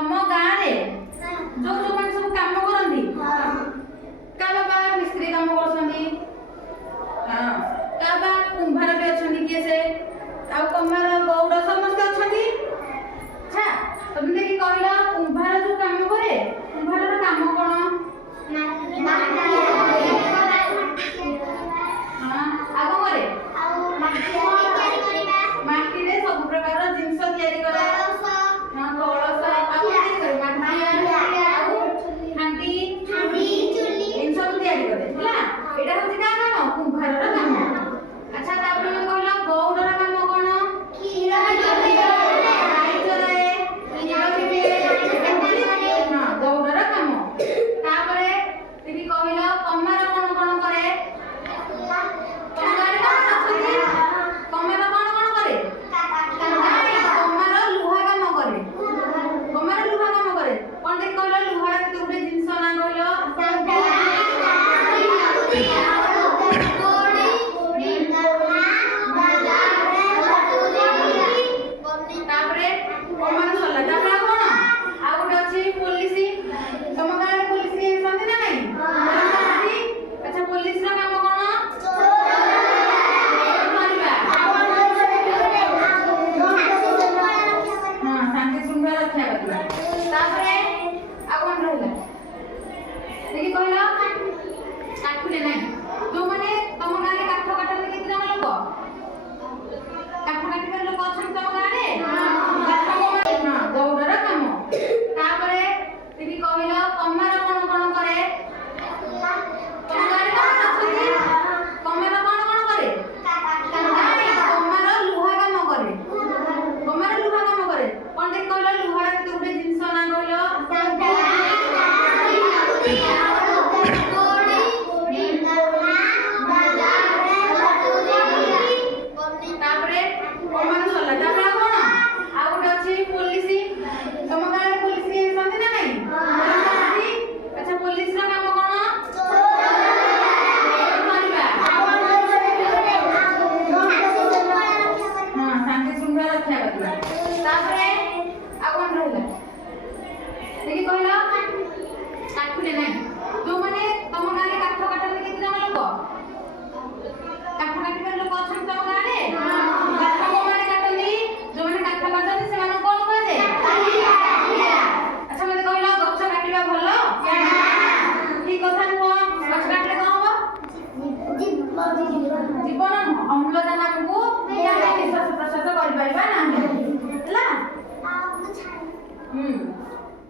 तम गाँव रे जो जो माने सब काम करंदी का बाबा मिस्त्री काम करछंदी हां का बा कुंभार भी अछंदी के से आ कमार गौड़ समस्त अछंदी अच्छा तुम देखि कहला कुंभार जो काम करे कुंभार रो काम कोन हां आगो करे माटी रे सब प्रकार जिंस तयारी करे हां कळस आगो करे माटी आउ हांडी चुली इन सब तयारी करे होला एटा होची का काम कुंभार रो काम अच्छा तापर मैं कहला गौड़ रो काम कोन खीरा जीवन अम्लजान को निश्वास प्रश्वास कर परिबा नाही हला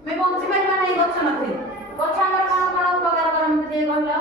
मैं बंची परिबा नाही गछ नथे गछ हमर कोन कोन उपकार करम ते कहलो